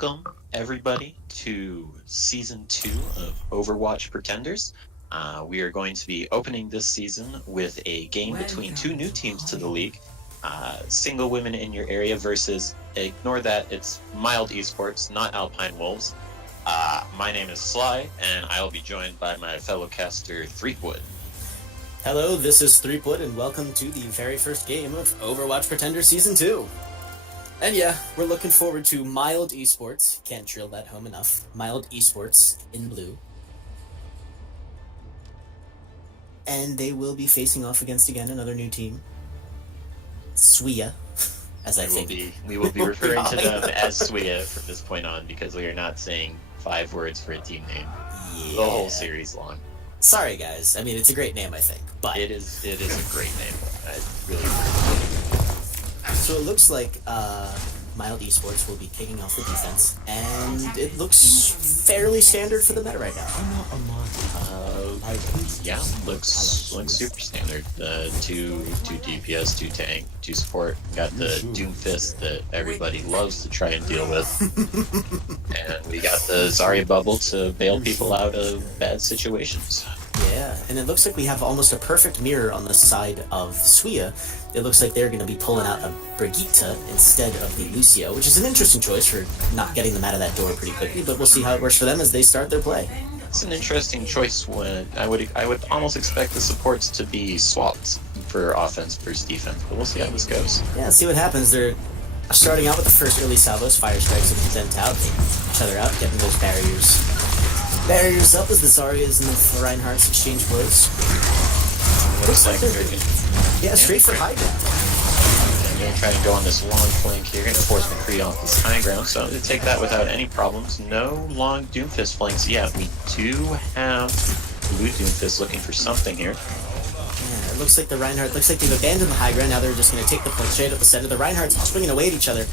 Welcome, everybody, to Season 2 of Overwatch Pretenders. We are going to be opening this season with a game between two new teams to the league. Single women in your area versus, ignore that, it's Mild Esports, not Alpine Wolves. My name is Sly, and I'll be joined by my fellow caster, Threepwood. Hello, this is Threepwood, and welcome to the very first game of Overwatch Pretenders Season 2. And yeah, we're looking forward to Mild Esports. Can't drill that home enough. Mild Esports in blue. And they will be facing off against, again, another new team. Suia, as I think. We will be referring to them as Suia from this point on, because we are not saying 5 words for a team name the whole series long. Sorry, guys. I mean, it's a great name, I think. But It is a great name. I really appreciate it. So it looks like Mild Esports will be kicking off the defense, and it looks fairly standard for the meta right now. Yeah, looks super standard. 2 DPS, 2 tank, 2 support. Got the Doomfist that everybody loves to try and deal with. And we got the Zarya bubble to bail people out of bad situations. Yeah, and it looks like we have almost a perfect mirror on the side of Suia. It looks like they're going to be pulling out a Brigitte instead of the Lucio, which is an interesting choice for not getting them out of that door pretty quickly, but we'll see how it works for them as they start their play. It's an interesting choice when I would almost expect the supports to be swapped for offense versus defense, but we'll see how this goes. Yeah, see what happens. They're starting out with the first early salvos, fire strikes and sent out, taking each other out, getting those barriers up as the Zaryas and the Reinhardts exchange blows. Looks like they're going to straight for high ground. I'm going to try and go on this long flank here, going to force McCree off this high ground, so I'm going to take that without any problems. No long Doomfist flanks yet. We do have Blue Doomfist looking for something here. Yeah, it looks like the Reinhardt, looks like they've abandoned the high ground, now they're just going to take the point straight up the center. The Reinhardt's swinging away at each other.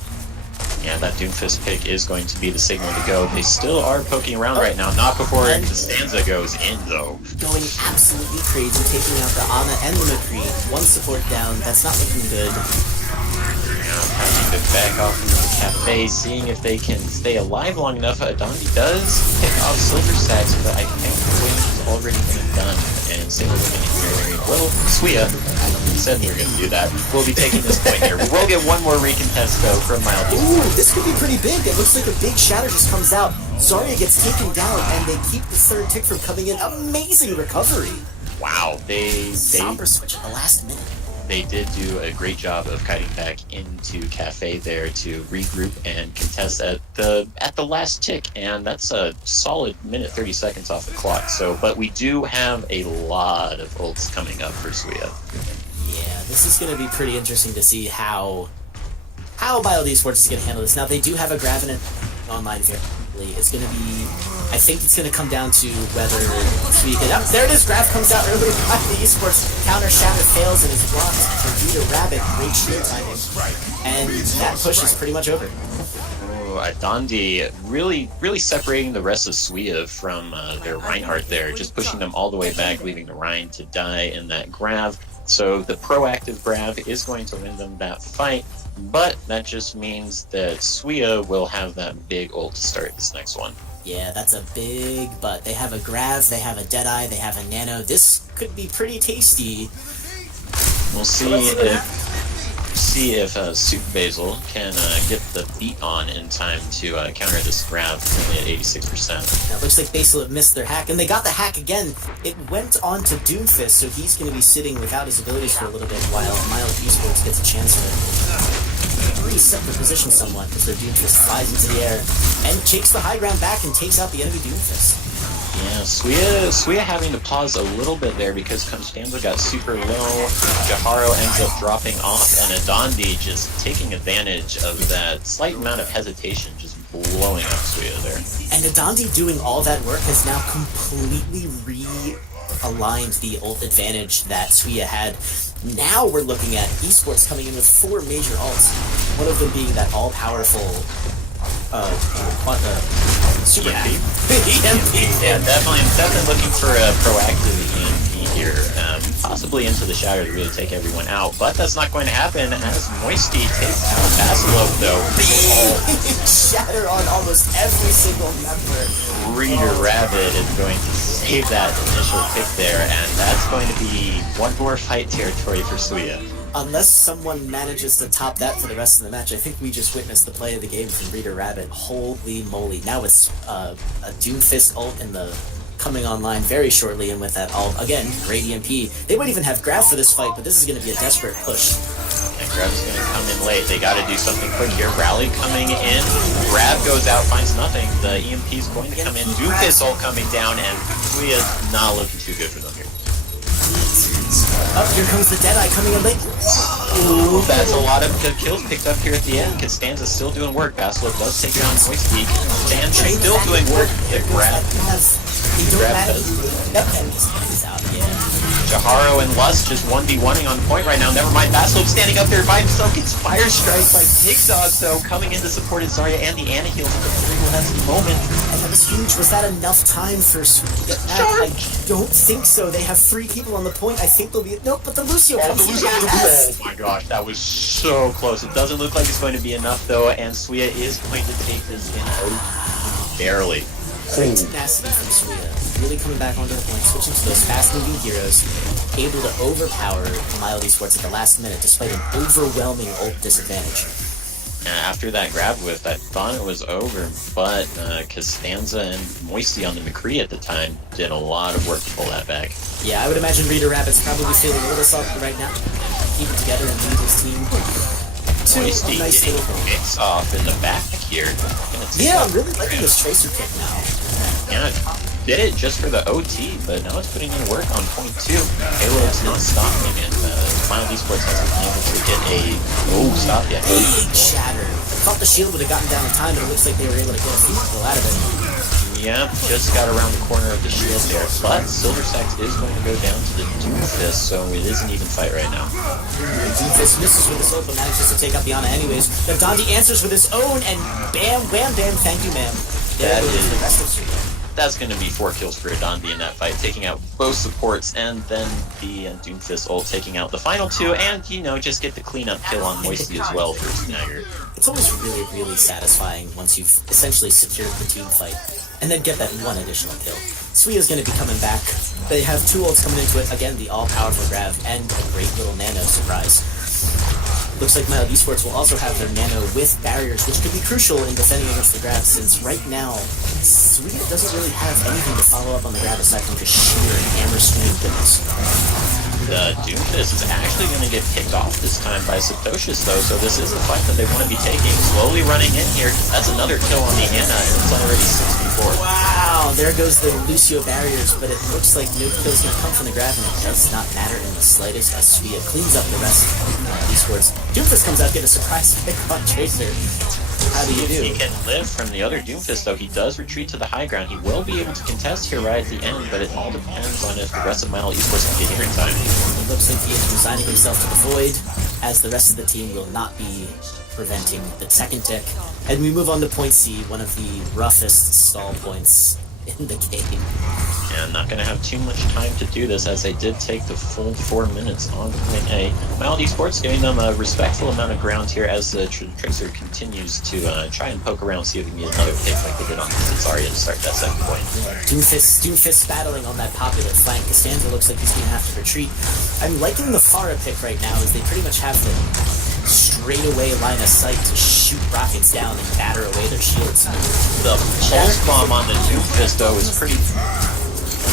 Yeah, that Doomfist pick is going to be the signal to go. They still are poking around right now, not before Costanza goes in, though. Going absolutely crazy, taking out the Ana and the McCree. One support down, that's not looking good. Now trying to back off into the cafe, seeing if they can stay alive long enough. Dondi does pick off Silver Stacks, but I think the win is already been done. And single women in your area. Well, Suia, you said you were going to do that. We'll be taking this point here. We will get one more recontest, though, from Mild. Ooh, this could be pretty big. It looks like a big shatter just comes out. Zarya gets taken down, and they keep the third tick from coming in. Amazing recovery. Wow, Somber switch at the last minute. They did do a great job of kiting back into Cafe there to regroup and contest at the last tick, and that's a solid minute 30 seconds off the clock. So, but we do have a lot of ults coming up for Suia. Yeah, this is going to be pretty interesting to see how Mild Esports is going to handle this. Now, they do have a Gravenet online here. It's going to be, I think it's going to come down to whether Suia can, there it is, Graf comes out early by the Esports, counter shatter fails and is blocked for Vita Rabbit, great shield timing, and that push is pretty much over. Dondi really separating the rest of Suia from their Reinhardt there, just pushing them all the way back, leaving the Rein to die in that Grav. So the proactive Grav is going to win them that fight, but that just means that Suia will have that big ult to start this next one. Yeah, that's a big but. They have a Grav, they have a Deadeye, they have a Nano. This could be pretty tasty. We'll see if Soup Basil can get the beat on in time to counter this Grav at 86%. Now, it looks like Basil have missed their hack, and they got the hack again. It went on to Doomfist, so he's going to be sitting without his abilities for a little bit while Mild Esports gets a chance to reset the position somewhat as their Doomfist flies into the air and takes the high ground back and takes out the enemy Doomfist. Yeah, Suia having to pause a little bit there because Constanza got super low, Jaharo ends up dropping off, and Adondi just taking advantage of that slight amount of hesitation, just blowing up Suia there. And Adondi doing all that work has now completely realigned the ult advantage that Suia had. Now we're looking at Esports coming in with 4 major ults, one of them being that all-powerful super EMP. Yeah, definitely looking for a proactive EMP here, possibly into the shadow to really take everyone out, but that's not going to happen as Moisty takes out Basilov, though. Shatter on almost every single member. Reader Rabbit is going to save that initial pick there, and that's going to be one more fight territory for Suya. Unless someone manages to top that for the rest of the match, I think we just witnessed the play of the game from Reader Rabbit. Holy moly. Now it's a Doomfist ult in the coming online very shortly, and with that ult, again, great EMP. They might even have Grav for this fight, but this is going to be a desperate push. And Grav's going to come in late. They got to do something quick here. Rally coming in. Grav goes out, finds nothing. The EMP is going to come in. Doomfist ult coming down, and Suya's not looking too good for them here. Oh, here comes the Deadeye coming in late. Ooh, that's a lot of good kills picked up here at the end. Costanza's still doing work. Basilov does take down Moisty. Costanza's still doing work. The grab. Yep, and he's out, yeah. Jaharo and Lust just 1v1ing on point right now. Never mind, Basilov standing up there by himself. Gets fire strike by Big Dog, though, coming in to support Zarya and the Ana heals at the very last moment. And that was huge. Was that enough time for I don't think so. They have 3 people on the point. I think they'll be... Nope, but the Lucio comes in. Oh my gosh, that was so close. It doesn't look like it's going to be enough, though, and Suya is going to take this in barely. Great tenacity from Suya. Really coming back onto the point, switching to those fast-moving heroes, able to overpower Mild Esports at the last minute despite an overwhelming ult disadvantage. After that grab whiff, I thought it was over, but Costanza and Moisty on the McCree at the time did a lot of work to pull that back. Yeah, I would imagine Reader Rabbit's probably feeling a little salty right now. Keep it together and lead his team to Moisty a nice getting little mix off in the back here. Yeah, I'm really liking this Tracer pick now. Yeah, did it just for the OT, but now it's putting in work on point 2. Halo's not stopping, and Mild Esports hasn't been able to get a... Oh, stop yet. Big shatter. I thought the shield would have gotten down in time, but it looks like they were able to get a few people out of it. Yep, just got around the corner of the shield there, but Silver Sax is going to go down to the Doomfist, so it is an even fight right now. Doomfist misses with his ult, but manages to take out the Ana anyways. Now Dondi answers with his own, and bam, wham, bam, thank you, ma'am. There goes the rest of Suya. That's going to be 4 kills for Dondi in that fight, taking out both supports, and then the Doomfist ult taking out the final 2, and, you know, just get the cleanup kill on Moisty as well for Snagger. It's always really, really satisfying once you've essentially secured the team fight, and then get that one additional kill. Suya's going to be coming back. They have 2 ults coming into it. Again, the all-powerful Grav and a great little nano surprise. Looks like Mild Esports will also have their nano with barriers, which could be crucial in defending against the Grav, since right now, Suya doesn't really have anything to follow up on the Grav aside from just sheer hammer swing goodness. The Doomfist is actually going to get picked off this time by Satoshis, though, so this is a fight that they want to be taking. Slowly running in here. That's another kill on the Ana, and it's already 64. Wow, there goes the Lucio barriers, but it looks like no kills going to come from the Grav, and it does not matter in the slightest as Suya cleans up the rest of Esports. Doomfist comes out, get a surprise pick on Tracer. How do you do? He can live from the other Doomfist, though. He does retreat to the high ground. He will be able to contest here right at the end, but it all depends on if the rest of Mild Esports can get here in time. It looks like he is resigning himself to the void, as the rest of the team will not be preventing the second tick. And we move on to point C, one of the roughest stall points in the game. And not going to have too much time to do this, as they did take the full 4 minutes on point A. Mild Esports giving them a respectful amount of ground here as the Tracer continues to try and poke around, see if we can get another pick like they did on Zarya to start that second point. Doomfist battling on that popular flank. Costanza looks like he's going to have to retreat. I'm liking the Pharah pick right now, as they pretty much have the straightaway line of sight to shoot rockets down and batter away their shields. The pulse bomb on the Doomfist, though, is pretty...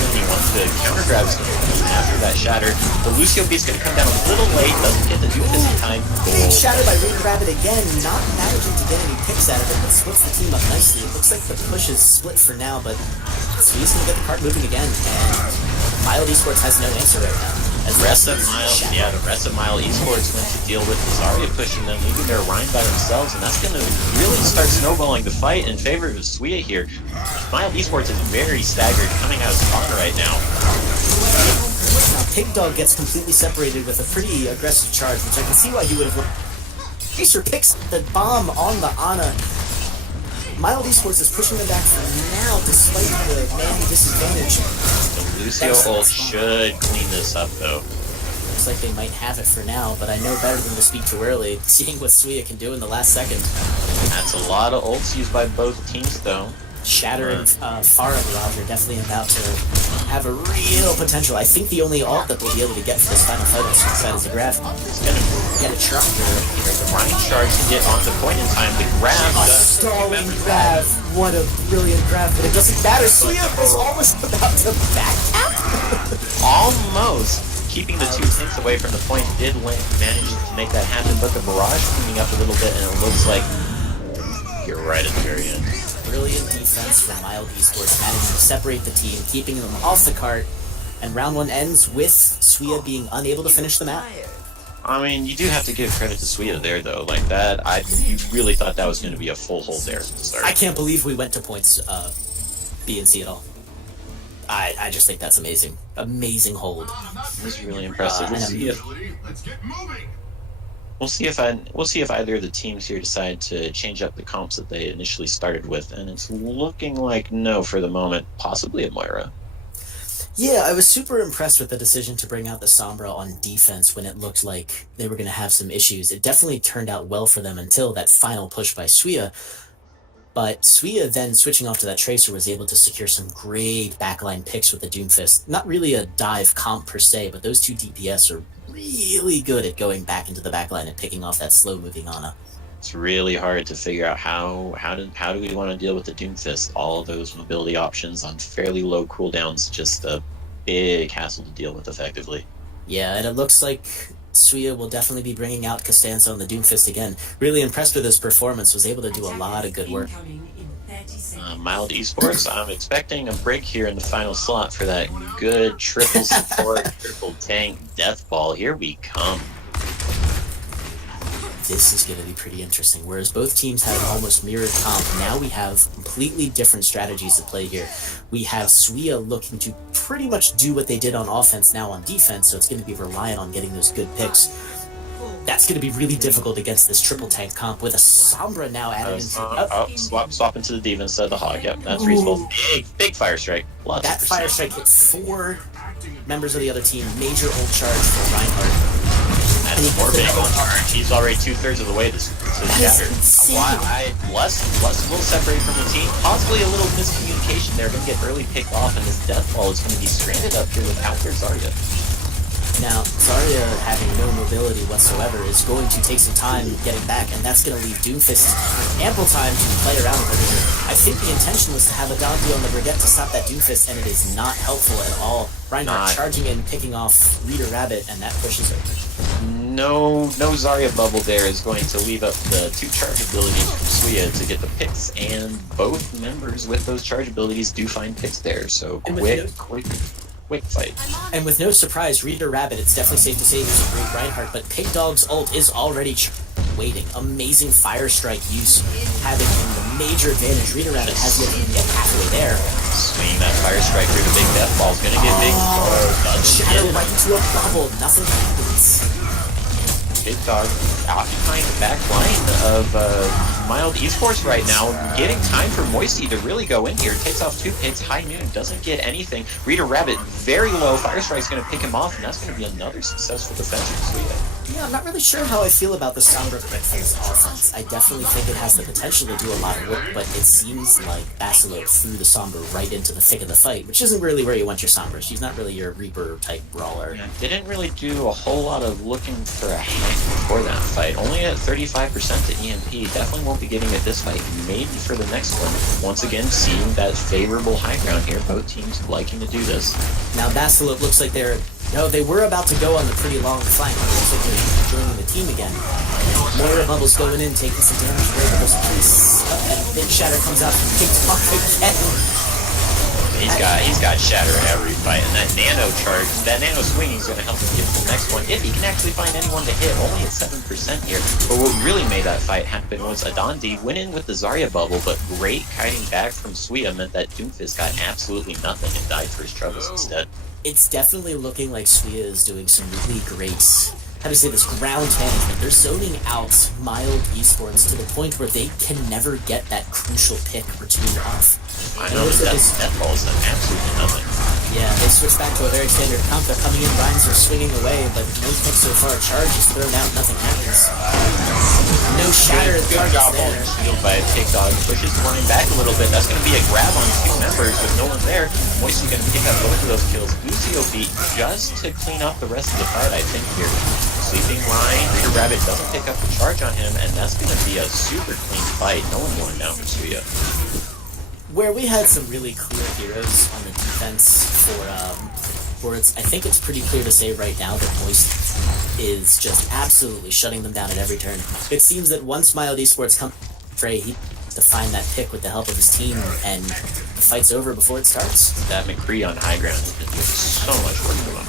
Once the counter grab is going to come after that shatter, the Lucio piece is going to come down a little late, doesn't get the Doomfist in time. Shattered by Reader Rabbit again, not managing to get any picks out of it, but splits the team up nicely. It looks like the push is split for now, but Sweet's going to get the cart moving again, and Mild Esports has no answer right now. The rest of Mild Esports went to deal with Zarya pushing them, leaving their Rhine by themselves, and that's going to really start snowballing the fight in favor of Suya here. Mild Esports is very staggered, coming out of spawn right now. Now, Pig Dog gets completely separated with a pretty aggressive charge, which I can see why he would have... Tracer picks the bomb on the Ana. Mild Esports is pushing them back for now, despite the man disadvantage. The Lucio ult should clean this up, though. Looks like they might have it for now, but I know better than to speak too early, seeing what Suya can do in the last second. That's a lot of ults used by both teams, though. Shatter and Pharah Barrage are definitely about to have a real potential. I think the only ult that they'll be able to get for this final fight on the side is the grab. It's gonna Get a truck. the Ryan charge to get on the point in time. The grab. A stalling grab. What a brilliant grab, but it doesn't matter. Suya was almost about to back out. Almost. Keeping the 2 ticks away from the point did manage to make that happen, but the barrage cleaning up a little bit, and it looks like you're right at the very end. Brilliant defense from Mild Esports, managing to separate the team, keeping them off the cart, and round 1 ends with Suya being unable to finish the map. I mean, you do have to give credit to Suya there, though. Like that, you really thought that was going to be a full hold there. Sorry. I can't believe we went to points B and C at all. I just think that's amazing. Amazing hold. It was really impressive. We'll see if either of the teams here decide to change up the comps that they initially started with, and it's looking like no for the moment. Possibly a Moira. Yeah, I was super impressed with the decision to bring out the Sombra on defense when it looked like they were going to have some issues. It definitely turned out well for them until that final push by Suya. But Suya then switching off to that Tracer was able to secure some great backline picks with the Doomfist. Not really a dive comp per se, but those 2 DPS are really good at going back into the backline and picking off that slow-moving Ana. It's really hard to figure out how do we want to deal with the Doomfist. All of those mobility options on fairly low cooldowns, just a big hassle to deal with effectively. Yeah, and it looks like Suya will definitely be bringing out Costanza on the Doomfist again. Really impressed with his performance, was able to do a lot of good work. Mild Esports, I'm expecting a break here in the final slot for that good triple support, triple tank death ball. Here we come. This is going to be pretty interesting. Whereas both teams had an almost mirrored comp, now we have completely different strategies at play here. We have Suya looking to pretty much do what they did on offense now on defense, so it's going to be reliant on getting those good picks. That's going to be really difficult against this triple tank comp with a Sombra now added into... Swap into the D.Va instead of the Hog. Yep, that's reasonable. Big fire strike. Lots that of fire strike hit 4 members of the other team. Major ult charge for Reinhardt. That's 4 big ult charge. He's already 2/3 of the way to Shatter. Bless will separate from the team. Possibly a little miscommunication there. Going to get early picked off, and this death ball is going to be stranded up here with Alfred Zarya. Now, Zarya, having no mobility whatsoever, is going to take some time getting back, and that's going to leave Doomfist ample time to play around with her. I think the intention was to have a Dante on the Brigitte to stop that Doomfist, and it is not helpful at all. Reinhardt charging in, picking off Reader Rabbit, and that pushes her. No Zarya bubble there is going to leave up the 2 charge abilities from Suya to get the picks, and both members with those charge abilities do find picks there, so quick fight. And with no surprise, Reader Rabbit, it's definitely safe to say there's a great Reinhardt, but Pig Dog's ult is already waiting. Amazing Fire Strike use, having the major advantage. Reader Rabbit has yet to get halfway there. Swinging that Fire Strike through the big death ball is going to get big. Shadow right into a bubble. Nothing happens. Big Dog occupying the back line of Mild Esports right now, getting time for Moisty to really go in here. Takes off 2 picks, High Noon doesn't get anything. Reader Rabbit very low, Fire Strike's going to pick him off, and that's going to be another successful defense for Suya. Yeah, I'm not really sure how I feel about the Sombra pick for this offense. I definitely think it has the potential to do a lot of work, but it seems like Basilope threw the Sombra right into the thick of the fight, which isn't really where you want your Sombra. She's not really your Reaper-type brawler. Yeah, they didn't really do a whole lot of looking for a hack before that fight. Only at 35% to EMP. Definitely won't be getting it this fight. Maybe for the next one. Once again, seeing that favorable high ground here. Both teams liking to do this. Now Basilope looks like they were about to go on the pretty long flank. It looks like they're joining the team again. Moira Bubble's going in, taking some damage. Then Shatter comes out and kicks off again. He's got Shatter in every fight, and that nano charge, that nano swinging is going to help him get to the next one if he can actually find anyone to hit. Only at 7% here. But what really made that fight happen was Adandi went in with the Zarya bubble, but great kiting back from Suya meant that Doomfist got absolutely nothing and died for his troubles instead. It's definitely looking like Suya is doing some really great how to say this, ground management. They're zoning out Mild Esports to the point where they can never get that crucial pick or two off. I know that ball's done absolutely nothing. Yeah, they switch back to a very standard comp. They're coming in, Rhymes are swinging away, but no pick so far. Charge is thrown out, nothing happens. No shatter at the target there. Shield by Pigdog, pushes running back a little bit. That's going to be a grab on 2 members with no one there. Moisty going to pick up both of those kills. Lucio beat just to clean up the rest of the fight, I think, here. Sleeping line, Reader Rabbit doesn't pick up the charge on him, and that's going to be a super clean fight. No one going down for Suya. Where we had some really clear heroes on the defense for it, I think it's pretty clear to say right now that Moist is just absolutely shutting them down at every turn. It seems that once Mild Esports comes to fray, he has to find that pick with the help of his team, and the fight's over before it starts. That McCree on high ground has been doing so much work for them.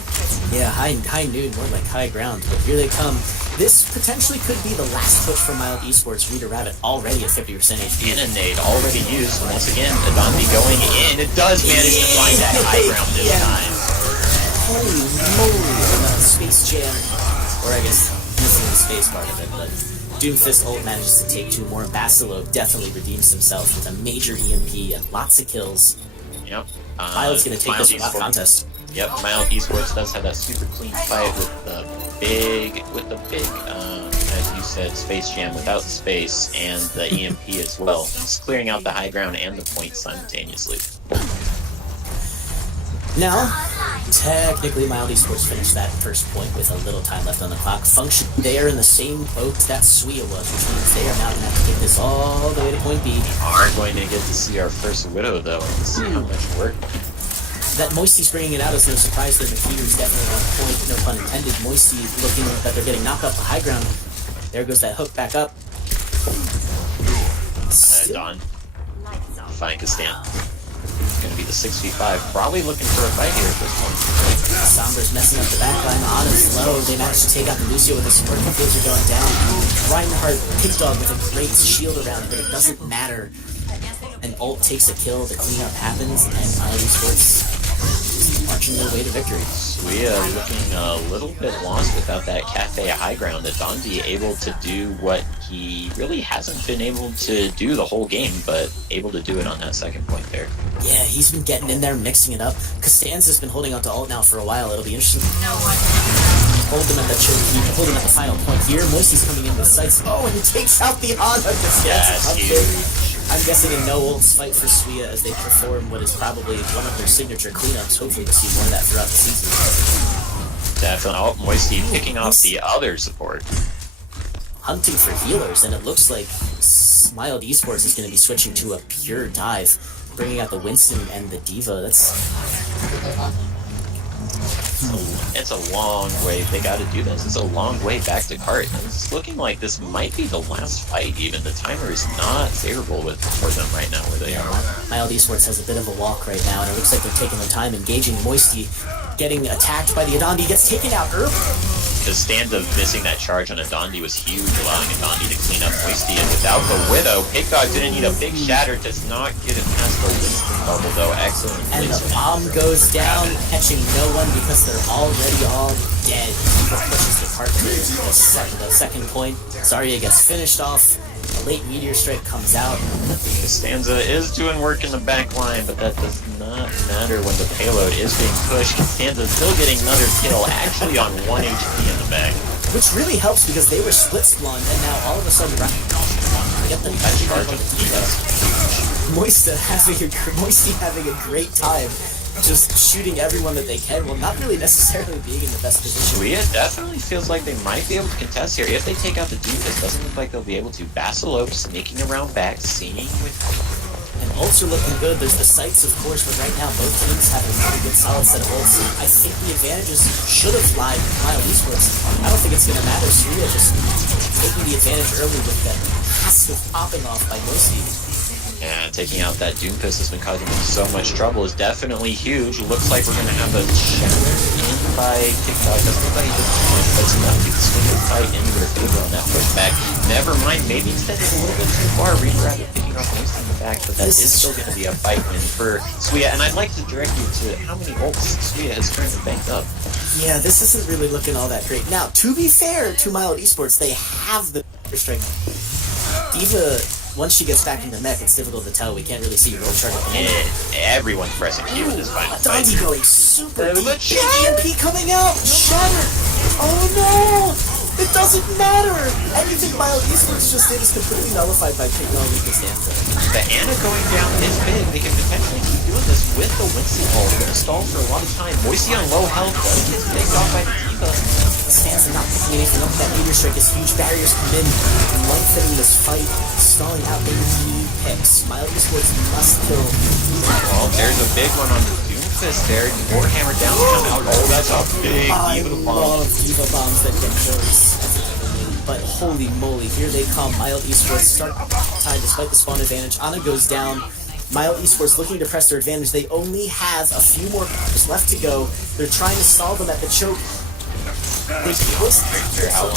Yeah, high noon, more like high ground, but here they come. This potentially could be the last push for Mild Esports. Reader Rabbit already at 50% HP. And a nade already used. Once again, Adonbi going in. It does manage to find that high ground this time. Holy moly, Space Jam. Or I guess missing the space part of it, but Doomfist ult manages to take 2 more. Basilo definitely redeems himself with a major EMP and lots of kills. Yep. Mild's going to take this without contest. Yep, Mild Esports does have that super clean fight with the big, as you said, Space Jam without the space and the EMP as well. It's clearing out the high ground and the point simultaneously. Now, technically, Mild Esports finished that first point with a little time left on the clock. Function, they are in the same boat that Suya was, which means they are now going to have to take this all the way to point B. We are going to get to see our first Widow, though, and see how much work. That Moisty's bringing it out is no surprise there. McFeeder's definitely on point, no pun intended. Moisty looking that they're getting knocked off the high ground. There goes that hook back up. Don. Fine, Castan. Going to be the 6v5. Probably looking for a fight here at this point. Sombra's messing up the backline. Ana's low. They managed to take out the Lucio with the support. The kills are going down. Reinhardt, Pigdog with a great shield around, but it doesn't matter. An ult takes a kill, the cleanup happens, and Mild Esports marching their way to victory. Suya looking a little bit lost without that cafe high ground. Dondi able to do what he really hasn't been able to do the whole game, but able to do it on that second point there. Yeah, he's been getting in there, mixing it up. Costanza's been holding on to ult now for a while. It'll be interesting. Hold him at the hold him at the final point here. Moisty's coming in with sights. Oh, and he takes out the Ana. Costanza I'm guessing a no ults fight for Suya as they perform what is probably one of their signature cleanups. Hopefully we'll see more of that throughout the season. Definitely. Oh, Moisty picking off the other support. Hunting for healers, and it looks like Mild Esports is going to be switching to a pure dive, bringing out the Winston and the Diva. It's a long way. They got to do this. It's a long way back to cart. And it's looking like this might be the last fight. Even the timer is not favorable for them right now where they are. Mild Esports has a bit of a walk right now, and it looks like they're taking their time engaging. Moisty getting attacked by the Adonbi, gets taken out early. Costanza missing that charge on Adonbi was huge, allowing Adonbi to clean up Moisty. And without the Widow, Pigdog didn't need a big shatter, does not get it past the Winston bubble though. Excellent. And the bomb goes down, catching no one because they're already all dead. Diva pushes the cart through the second point. Zarya gets finished off. A late meteor strike comes out. Costanza is doing work in the back line, but that does not matter when the payload is being pushed. Costanza still getting another kill, actually on 1 HP in the back. Which really helps because they were split spawned, and now all of a sudden, get the charge on the Moisty having a great time. Just shooting everyone that they can, while not really necessarily being in the best position. Suya definitely feels like they might be able to contest here. If they take out the Doomfist, doesn't look like they'll be able to. Basilope sneaking around back, seeing with... And ults are looking good. There's the sights, of course, but right now both teams have a really good solid set of ults. I think the advantages should have lied with Mild Esports. I don't think it's going to matter. Suya just taking the advantage early with that passive popping off by Moisty. Yeah, taking out that Doomfist has been causing them so much trouble is definitely huge. Looks like we're going to have a shatter in by Pigdog. Doesn't look like he does much, but it's enough to swing the fight into their favor on that pushback. Never mind, maybe instead it's a little bit too far. Reaper Rabbit picking not wasting the fact, but that is still going to be a fight win for Suya. And I'd like to direct you to how many ults Suya has currently banked up. Yeah, this isn't really looking all that great. Now, to be fair to Mild Esports, they have the strike. Diva, once she gets back into mech, it's difficult to tell. We can't really see her ult chart. Everyone's pressing Q in this final fight. Dundee going super deep. Big EMP coming out. Shatter. Oh no! It doesn't matter! Anything Mild Esports just did is completely nullified by picking on Lucas Danza. The Ana going down is big. They can potentially keep doing this with the Winston ult. They're going to stall for a lot of time. Moisey on low health does get picked off by the Diva. Stanza not picking anything up. That meteor strike is huge. Barriers come in, lengthening this fight, stalling out maybe picks. Mild Esports must kill. Well, there's a big one on the Doomfist there. Warhammer down to come out. Oh, that's a big Diva bomb. I love Diva bombs that get kills. But holy moly, here they come. Mild Esports start time despite the spawn advantage. Ana goes down. Mild Esports looking to press their advantage. They only have a few more players left to go. They're trying to stall them at the choke. They post how long?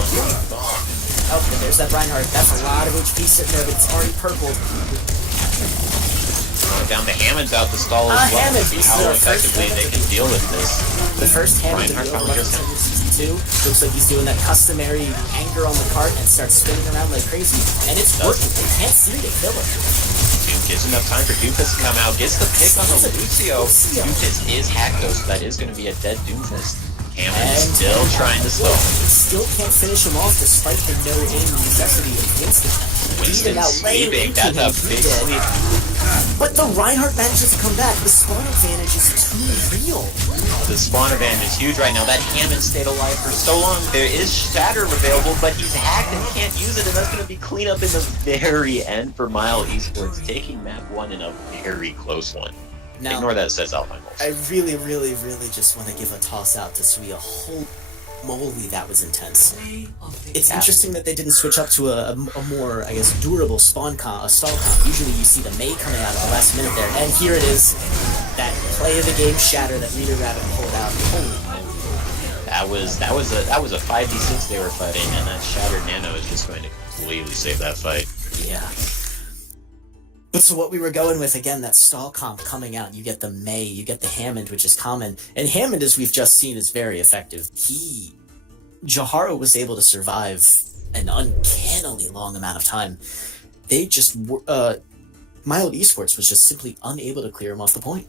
Oh, and there's that Reinhardt. That's a lot of HP sitting there, but it's already purple. Down to Hammond's out to stall as well. Hammond, See how effectively they can deal with this. The first Hammond in season 2 looks like he's doing that customary anchor on the cart and starts spinning around like crazy. And it's working. They can't seem to kill him. Gives enough time for Doomfist to come out. Gets the pick on the Lucio. Doomfist is hacked though, so that is going to be a dead Doomfist. Hammond still trying to stall. Still can't finish him off despite the no aim necessity of Winston. Winston sleeping. That's a big sleep. But the Reinhardt manages to come back. The spawn advantage is too real. The spawn advantage is huge right now. That Hammond stayed alive for so long. There is Shatter available, but he's hacked and can't use it, and that's going to be cleanup in the very end for Mild Esports, taking map 1 in a very close one. Now, ignore that it says Alpine Wolves. I really just want to give a toss out to Suya. Holy moly, that was intense. It's interesting that they didn't switch up to a more, I guess, durable spawn comp, a stall comp. Usually you see the Mei coming out at the last minute there, and here it is. That play of the game Shatter that Leader Rabbit pulled out. Holy moly. That was a 5v6 they were fighting, and that Shattered Nano is just going to completely save that fight. Yeah. But so what we were going with, again, that stall comp coming out, you get the Mei, you get the Hammond, which is common. And Hammond, as we've just seen, is very effective. Jahara was able to survive an uncannily long amount of time. They just, Mild Esports was just simply unable to clear him off the point.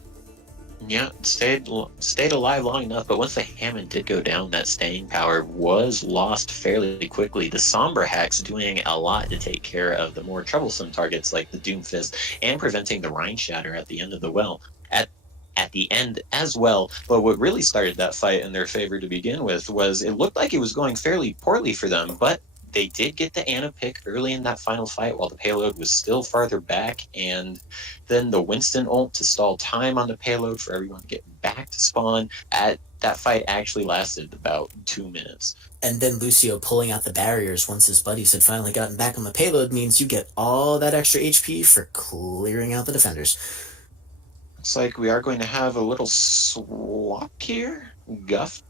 Yeah, stayed alive long enough, but once the Hammond did go down, that staying power was lost fairly quickly. The Sombra hacks doing a lot to take care of the more troublesome targets like the Doomfist and preventing the Rhine Shatter at the end of the well. At the end as well. But what really started that fight in their favor to begin with was it looked like it was going fairly poorly for them, but they did get the Ana pick early in that final fight while the payload was still farther back, and then the Winston ult to stall time on the payload for everyone to get back to spawn. That fight actually lasted about 2 minutes. And then Lucio pulling out the barriers once his buddies had finally gotten back on the payload means you get all that extra HP for clearing out the defenders. Looks like we are going to have a little swap here. Guff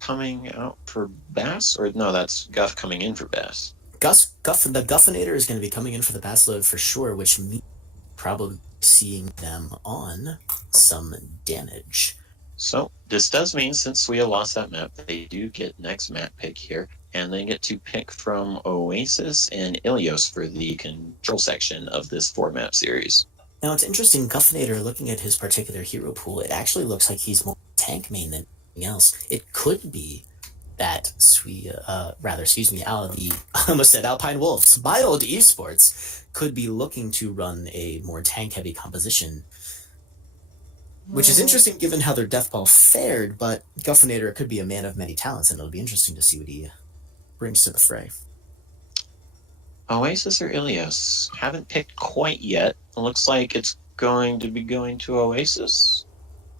coming out for Bass, or no, that's Guff coming in for Bass. The Guffinator is going to be coming in for the Bass load for sure, which means probably seeing them on some damage. So this does mean since Suya lost that map, they do get next map pick here, and they get to pick from Oasis and Ilios for the control section of this 4-map series. Now it's interesting, Guffinator, looking at his particular hero pool, it actually looks like he's more tank main than anything else. It could be that I almost said Alpine Wolves, Mild Esports, could be looking to run a more tank-heavy composition, which is interesting given how their Deathball fared, but Guffinator could be a man of many talents, and it'll be interesting to see what he brings to the fray. Oasis or Ilios? Haven't picked quite yet. It looks like it's going to be going to Oasis.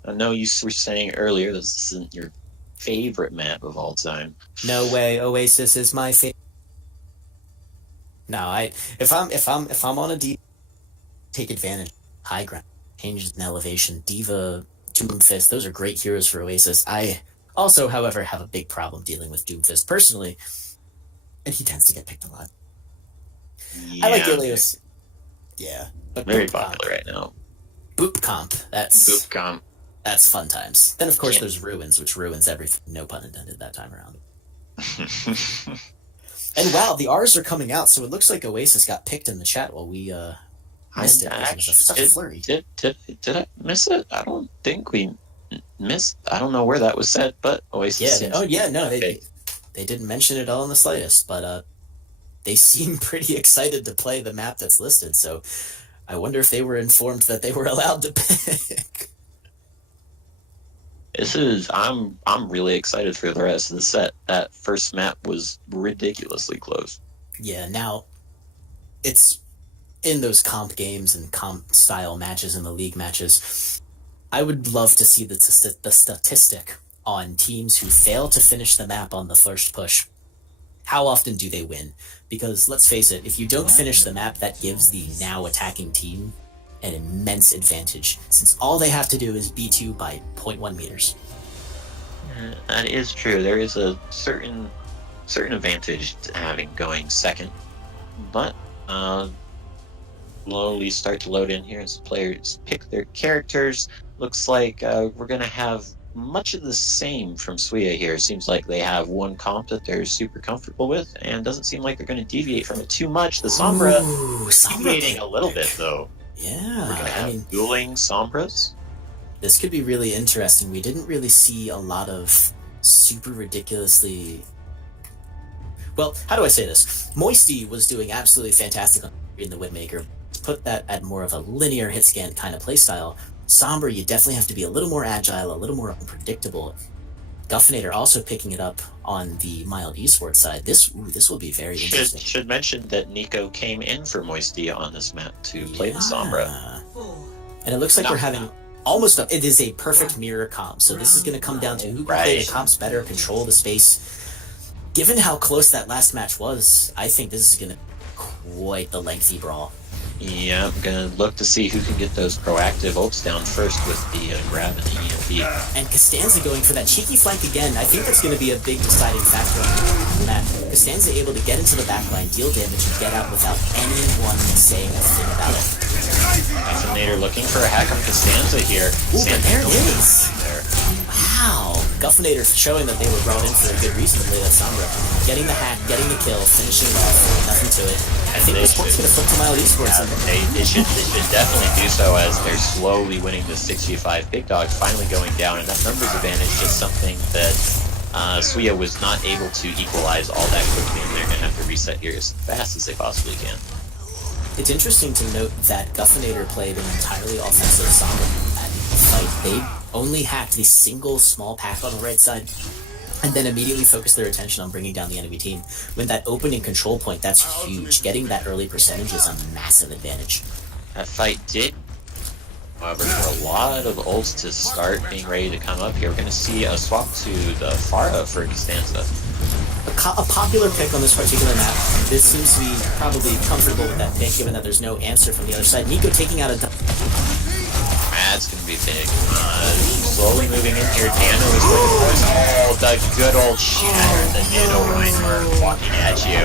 I know you were saying earlier this isn't your favorite map of all time. No way, Oasis is my favorite. No, if I'm on a D, take advantage. High ground, changes in elevation, Diva, Doomfist, those are great heroes for Oasis. I also, however, have a big problem dealing with Doomfist personally, and he tends to get picked a lot. Yeah. I like Ilios. Yeah, but Very Boop Comp, popular right now. Boop Comp, Boop comp. that's fun times. Then of course Yeah. there's Ruins, which ruins everything. No pun intended that time around. And wow, the R's are coming out, so it looks like Oasis got picked in the chat while we missed it. It was such a flurry. Did I miss it? I don't think we missed. I don't know where that was said, but Oasis. Yeah. Seems No. okay. They didn't mention it all in the slightest, but they seem pretty excited to play the map that's listed. So I wonder if they were informed that they were allowed to pick. I'm really excited for the rest of the set. That first map was ridiculously close. Yeah. Now it's in those comp games and comp style matches and the league matches. I would love to see the statistic on teams who fail to finish the map on the first push. How often do they win? Because let's face it, if you don't finish the map, that gives the now attacking team an immense advantage, since all they have to do is beat you by 0.1 meters. That is true. There is a certain advantage to having going second, but slowly start to load in here as players pick their characters. Looks like we're going to have much of the same from Suya here. Seems like they have one comp that they're super comfortable with, and doesn't seem like they're going to deviate from it too much. The Sombra deviating a little bit, though. Yeah, We're going to have dueling Sombras. This could be really interesting. We didn't really see a lot of super ridiculously... Well, how do I say this? Moisty was doing absolutely fantastic in the Windmaker. Put that at more of a linear hit scan kind of playstyle. Sombra, you definitely have to be a little more agile, a little more unpredictable. Guffinator also picking it up on the mild esports side. This will be very interesting. Should mention that Nico came in for Moisty on this map to play the Sombra. And it looks like we're having almost it is a perfect mirror comp. So this is going to come down to who can play the comps better, control the space. Given how close that last match was, I think this is going to be quite the lengthy brawl. Yeah, I'm gonna look to see who can get those proactive ults down first with the grab and the EMP. And Costanza going for that cheeky flank again. I think that's going to be a big deciding factor on that. Costanza able to get into the backline, deal damage, and get out without anyone saying a thing about it. Guffinator looking for a hack on Costanza here. Ooh, but there it is. Wow. Guffinator showing that they were brought in for a good reason to play that Sombra. Getting the hack, getting the kill, finishing it off, nothing to it. I think this one's going to flip to mild esports. They should definitely do so as they're slowly winning the 6v5. Big Dog finally going down, and that numbers advantage is something that Suya was not able to equalize all that quickly, and they're going to have to reset here as fast as they possibly can. It's interesting to note that Guffinator played an entirely offensive Sombra at fight. They only hacked the single small pack on the right side, and then immediately focused their attention on bringing down the enemy team. When that opening control point, that's huge. Getting that early percentage is a massive advantage. That fight did, however, for a lot of ults to start being ready to come up here. We're going to see a swap to the Pharah for Costanza. A popular pick on this particular map. This seems to be probably comfortable with that pick, given that there's no answer from the other side. Nico taking out a... That's going to be big. Slowly moving in here. Dano is looking for us. Oh, the good old shatter. The Nano Reinberg walking at you.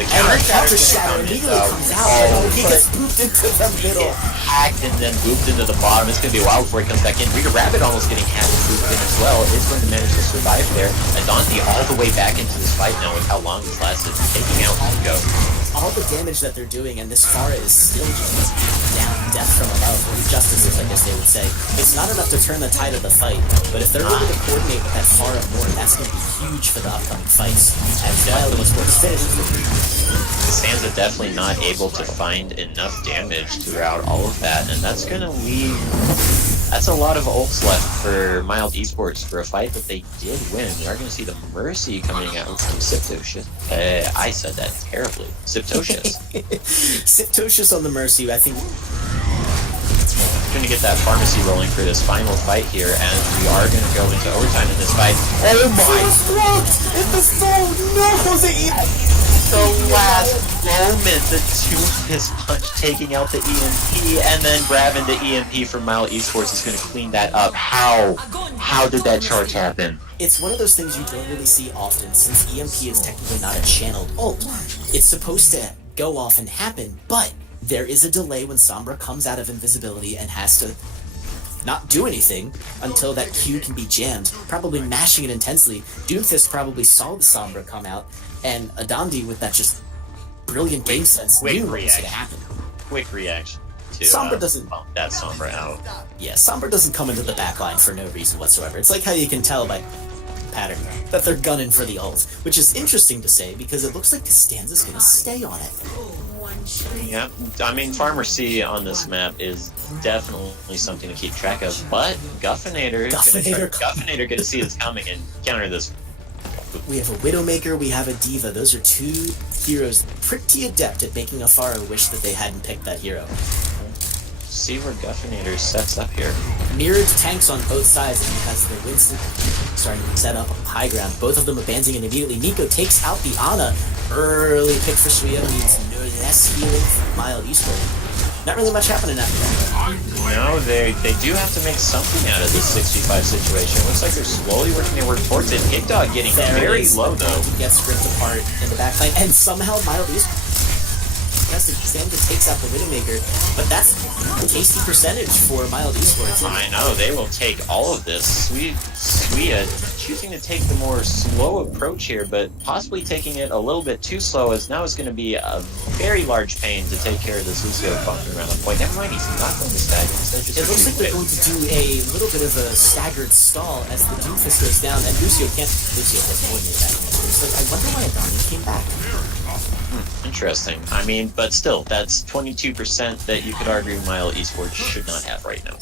The counter shatter immediately comes out. He gets booped into the middle. Hacked and then booped into the bottom. It's going to be a while before he comes back in. Rita Rabbit almost getting hacked and booped in as well. Is going to manage to survive there. Adante all the way back into this fight now with how long this lasted. Taking out Nico. All the damage that they're doing, and this Pharah is still just down death from above, or justices, I guess they would say. It's not enough to turn the tide of the fight, but if they're able to coordinate with that Pharah more, that's going to be huge for the upcoming fights. As Wild Esports finishes Costanza definitely not able to find enough damage throughout all of that, and that's going to leave... That's a lot of ults left for Mild Esports for a fight that they did win. We are going to see the Mercy coming out from Siptocious. I said that terribly. Siptocious. Siptocious on the Mercy, I think... Going to get that pharmacy rolling for this final fight here, and we are going to go into overtime in this fight. Oh my! In the zone! No! The last moment, the two-fist punch taking out the EMP, and then grabbing the EMP from Mild Esports is going to clean that up. How did that charge happen? It's one of those things you don't really see often, since EMP is technically not a channeled ult. It's supposed to go off and happen, but there is a delay when Sombra comes out of invisibility and has to not do anything until that Q can be jammed, probably mashing it intensely. Doomfist probably saw the Sombra come out, and Adandi, with that just brilliant game sense, knew what was going to happen. Quick reaction to Sombra doesn't bump that Sombra out. Yeah, Sombra doesn't come into the backline for no reason whatsoever. It's like how you can tell by pattern that they're gunning for the ult, which is interesting to say because it looks like Costanza's going to stay on it. Yeah, I mean, Farmer C on this map is definitely something to keep track of, but Guffinator gonna see it's coming and counter this. We have a Widowmaker, we have a Diva. Those are two heroes pretty adept at making a Pharah wish that they hadn't picked that hero. See where Guffinator sets up here. Mirrored tanks on both sides, and he has the Winston starting to set up high ground. Both of them abandoning it immediately. Nico takes out the Ana. Early pick for Suya means no less healing for Mild Esports. Not really much happening after that. No, they do have to make something out of this 65 situation. Looks like they're slowly working their way towards it. Hit Dog getting very low though. He gets ripped apart in the backline, and somehow Mild Esports Costanza takes out the Widowmaker, but that's a tasty percentage for Mild Esports. I know, they will take all of this. Suya choosing to take the more slow approach here, but possibly taking it a little bit too slow, as now it's going to be a very large pain to take care of this Lucio bumping around the point. Never mind, he's not going to stagger. It looks like they're going to do a little bit of a staggered stall as the Doomfist goes down, and Lucio has more than that. So I wonder why Adani came back. Interesting. I mean, but still, that's 22% that you could argue Mild Esports should not have right now.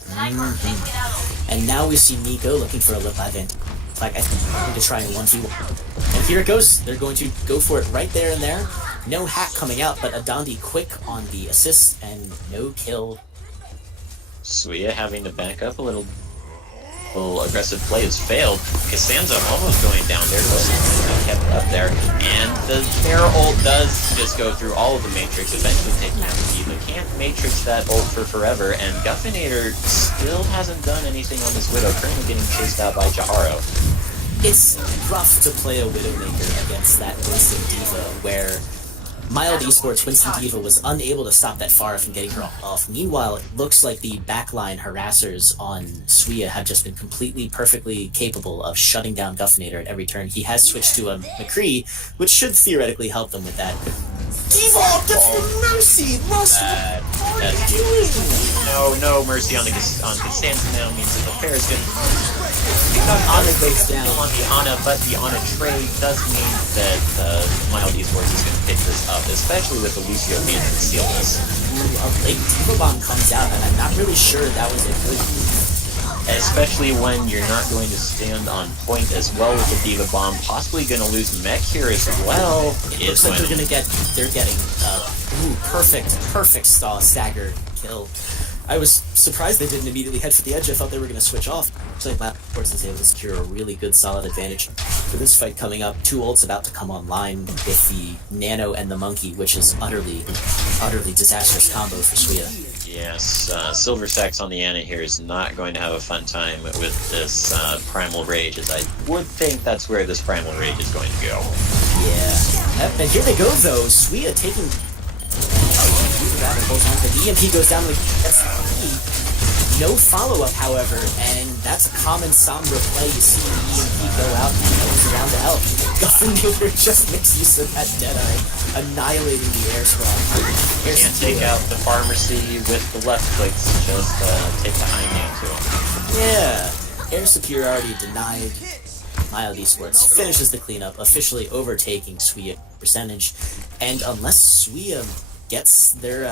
And now we see Nico looking for a lip advantage. Like, I think they're going to try and 1v1. And here it goes. They're going to go for it right there and there. No hack coming out, but Adandi quick on the assist and no kill. Suya having to back up a little aggressive play has failed. Costanza almost going down there, but kept up there. And the Terra ult does just go through all of the Matrix, eventually taking out the Diva. Can't Matrix that ult for forever, and Guffinator still hasn't done anything on this Widow, currently getting chased out by Jaharo. It's rough to play a Widowmaker against that Winston Diva, where Mild Esports Winston Diva was unable to stop that Pharah from getting her off. Meanwhile, it looks like the backline harassers on Suya have just been completely, perfectly capable of shutting down Guffinator at every turn. He has switched to a McCree, which should theoretically help them with that. Diva gets the Mercy! Lost what are you doing? No Mercy on Costanza now means that the pair is going to... Ana goes down on the Ana, but the Ana trade does mean that Mild Esports is going to pick this up, especially with the Lucio being concealed. A late Diva Bomb comes out, and I'm not really sure that was a good move. Especially when you're not going to stand on point as well with the Diva Bomb, possibly going to lose mech here as well. It looks like they're getting perfect stagger kill. I was surprised they didn't immediately head for the edge. I thought they were going to switch off. So I think Sports is able to secure a really good, solid advantage for this fight coming up. Two ults about to come online with the Nano and the Monkey, which is utterly disastrous combo for Suya. Yes, Silver Sacks on the Ana here is not going to have a fun time with this Primal Rage, as I would think that's where this Primal Rage is going to go. Yeah. And here they go, though. Suya taking... The EMP goes down like no follow-up, however, and that's a common Sombra play. You see the EMP go out and goes around to help. Guffinator just makes use of that Deadeye, annihilating the air squad. Can't take out the pharmacy with the left clicks, just take the high man to him. Yeah, air superiority denied. Mild Esports finishes the cleanup, officially overtaking Suya percentage, and unless Suya gets their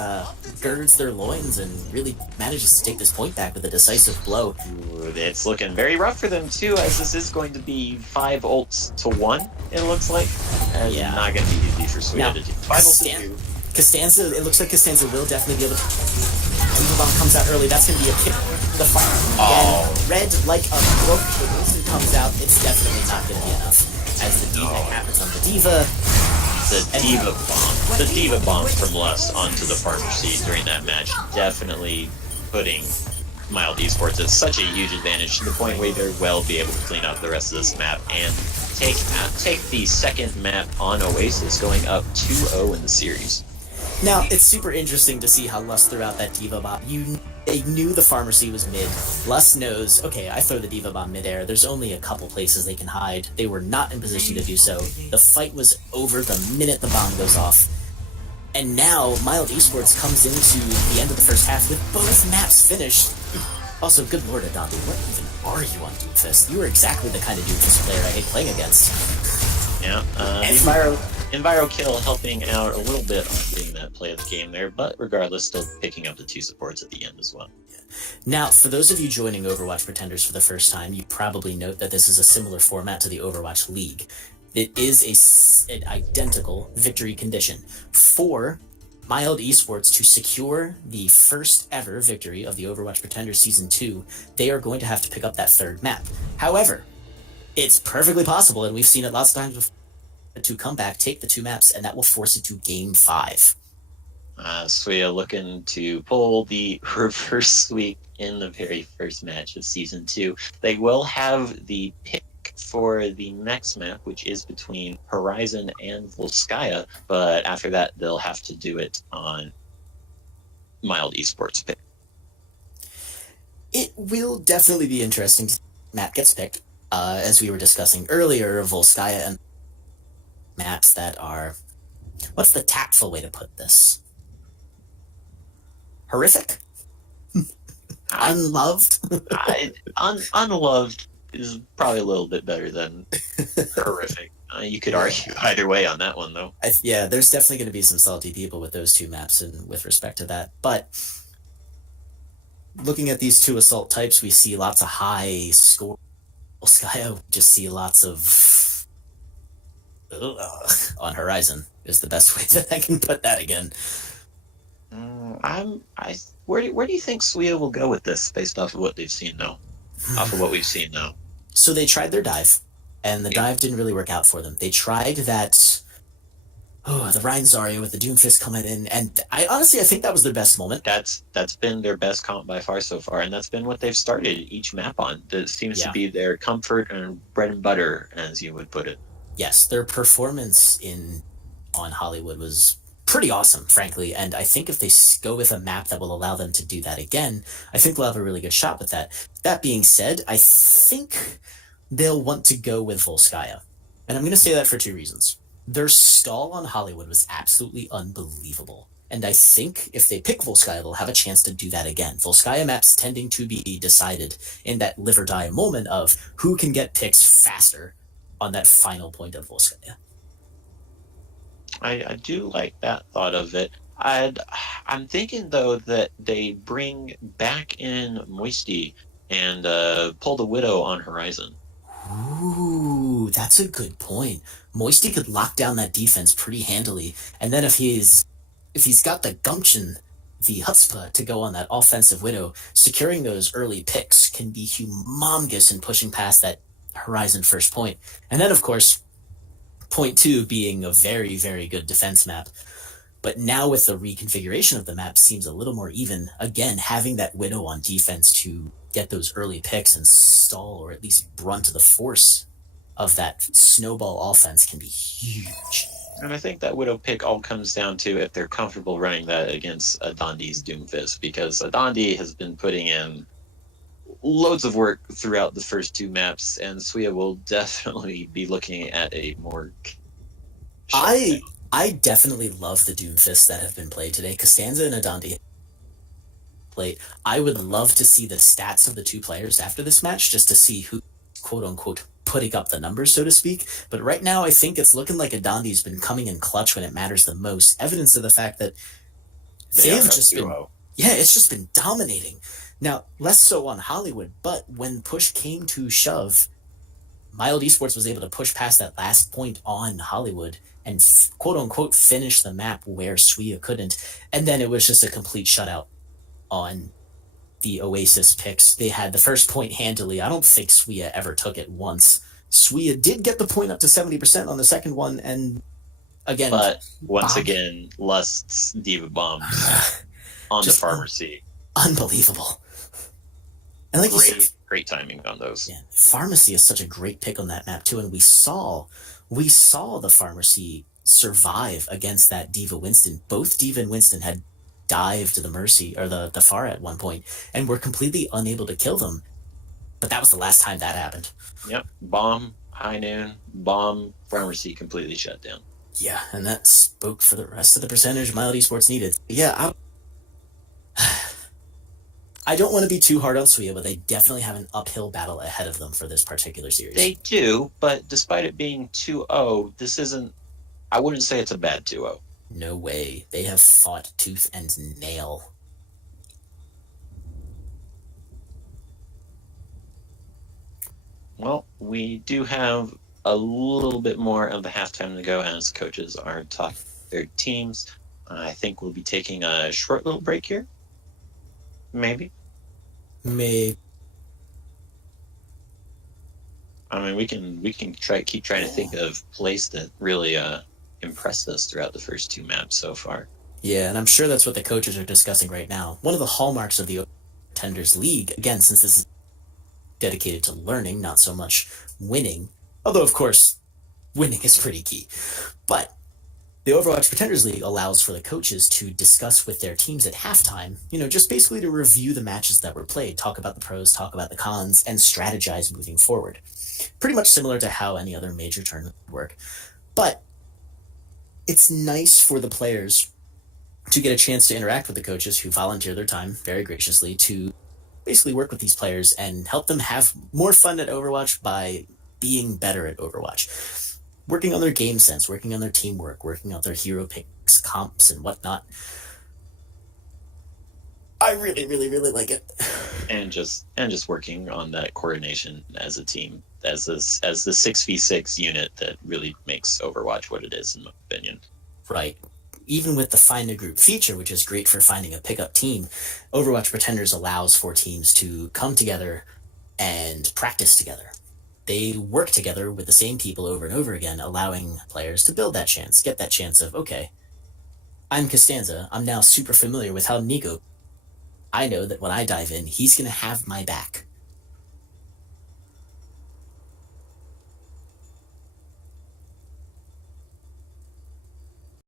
girds their loins and really manages to take this point back with a decisive blow. Ooh, it's looking very rough for them too, as this is going to be 5 ults to 1, it looks like. Yeah. Not going to be easy for Suya to do. 5 ults to 2. Costanza, it looks like Costanza will definitely be able to... Diva Bomb comes out early, that's going to be a kick. The fire again, red like a book, the Wilson comes out, it's definitely not going to be enough. As the D-Hack happens on the Diva. The Diva Bomb from Lust onto the pharmacy during that match, definitely putting Mild Esports at such a huge advantage, to the point where they well be able to clean up the rest of this map and take the second map on Oasis, going up 2-0 in the series. Now, it's super interesting to see how Lust threw out that Diva Bomb. They knew the Pharmacy was mid. Lust knows, okay, I throw the Diva Bomb midair. There's only a couple places they can hide. They were not in position to do so. The fight was over the minute the bomb goes off. And now, Mild Esports comes into the end of the first half with both maps finished. Also, good lord, Adante, what even are you on Doomfist? You are exactly the kind of Doomfist player I hate playing against. Yeah, Enviro Kill helping out a little bit on getting that play of the game there, but regardless, still picking up the 2 supports at the end as well. Now, for those of you joining Overwatch Pretenders for the first time, you probably note that this is a similar format to the Overwatch League. It is an identical victory condition. For Mild Esports to secure the first ever victory of the Overwatch Pretenders Season 2, they are going to have to pick up that third map. However, it's perfectly possible, and we've seen it lots of times before, to come back, take the 2 maps, and that will force it to Game 5. Suya looking to pull the reverse sweep in the very first match of Season 2. They will have the pick for the next map, which is between Horizon and Volskaya, but after that, they'll have to do it on Mild Esports pick. It will definitely be interesting to see if map gets picked. As we were discussing earlier, Volskaya and maps that are... What's the tactful way to put this? Horrific? Unloved? Unloved is probably a little bit better than horrific. You could argue either way on that one, though. Yeah, there's definitely going to be some salty people with those 2 maps and with respect to that. But looking at these 2 assault types, we see lots of high score. Volskaya, just see lots of... on Horizon is the best way that I can put that again. Where do you think Suya will go with this, based off of what they've seen now? Off of what we've seen now. So they tried their dive, and the dive didn't really work out for them. They tried that... the Ryan Zarya with the Doomfist coming in, and I think that was their best moment. That's been their best comp by far so far, and that's been what they've started each map on. That seems to be their comfort and bread and butter, as you would put it. Yes, their performance on Hollywood was pretty awesome, frankly, and I think if they go with a map that will allow them to do that again, I think they'll have a really good shot with that. That being said, I think they'll want to go with Volskaya, and I'm going to say that for 2 reasons. Their stall on Hollywood was absolutely unbelievable, and I think if they pick Volskaya, they'll have a chance to do that again. Volskaya maps tending to be decided in that live or die moment of who can get picks faster on that final point of Volskaya. I do like that thought of it. I'm thinking, though, that they bring back in Moisty and pull the Widow on Horizon. Ooh, that's a good point. Moisty could lock down that defense pretty handily, and then if he's got the gumption, the chutzpah to go on that offensive Widow, securing those early picks can be humongous in pushing past that Horizon first point. And then, of course, point 2 being a very, very good defense map. But now with the reconfiguration of the map seems a little more even. Again, having that Widow on defense to get those early picks and stall or at least brunt the force of that snowball offense can be huge. And I think that Widow pick all comes down to if they're comfortable running that against Adandi's Doomfist, because Adandi has been putting in loads of work throughout the first 2 maps, and Suya will definitely be looking at a more... I definitely love the Doomfists that have been played today. Costanza and Adandi played. I would love to see the stats of the 2 players after this match, just to see who, quote-unquote, putting up the numbers, so to speak. But right now, I think it's looking like Adandi's been coming in clutch when it matters the most. Evidence of the fact that they've just been... Yeah, it's just been dominating. Now, less so on Hollywood, but when push came to shove, Mild Esports was able to push past that last point on Hollywood and quote-unquote finish the map where Suya couldn't. And then it was just a complete shutout on the Oasis picks. They had the first point handily. I don't think Suya ever took it once. Suya did get the point up to 70% on the second one, and again... But once again, Lust's Diva Bombs on the Pharmacy. Unbelievable. And like you said, great timing on those. Pharmacy is such a great pick on that map too, and we saw the Pharmacy survive against that D.Va Winston. Both D.Va and Winston had dived to the Mercy or the Pharah at one point and were completely unable to kill them. But that was the last time that happened. Yep. Bomb, high noon, bomb, pharmacy completely shut down. Yeah, and that spoke for the rest of the percentage Mild Esports needed. Yeah, I don't want to be too hard on Suya, but they definitely have an uphill battle ahead of them for this particular series. They do, but despite it being 2-0, this isn't, I wouldn't say it's a bad 2-0. No way. They have fought tooth and nail. Well, we do have a little bit more of the halftime to go as coaches are talking their teams. I think we'll be taking a short little break here. Maybe. Maybe. I mean, we can keep trying to think of plays that really impressed us throughout the first two maps so far. Yeah, and I'm sure that's what the coaches are discussing right now. One of the hallmarks of the Pretenders League, again, since this is dedicated to learning, not so much winning, although of course winning is pretty key, but the Overwatch Pretenders League allows for the coaches to discuss with their teams at halftime, just basically to review the matches that were played, talk about the pros, talk about the cons, and strategize moving forward. Pretty much similar to how any other major tournament would work. But it's nice for the players to get a chance to interact with the coaches who volunteer their time very graciously to basically work with these players and help them have more fun at Overwatch by being better at Overwatch. Working on their game sense, working on their teamwork, working on their hero picks, comps, and whatnot. I really, really, really like it. And just working on that coordination as a team, as the 6v6 unit that really makes Overwatch what it is, in my opinion. Right. Even with the Find a Group feature, which is great for finding a pickup team, Overwatch Pretenders allows for teams to come together and practice together. They work together with the same people over and over again, allowing players to build that chance, get that chance of, okay, I'm Costanza, I'm now super familiar with how Nico. I know that when I dive in, he's going to have my back.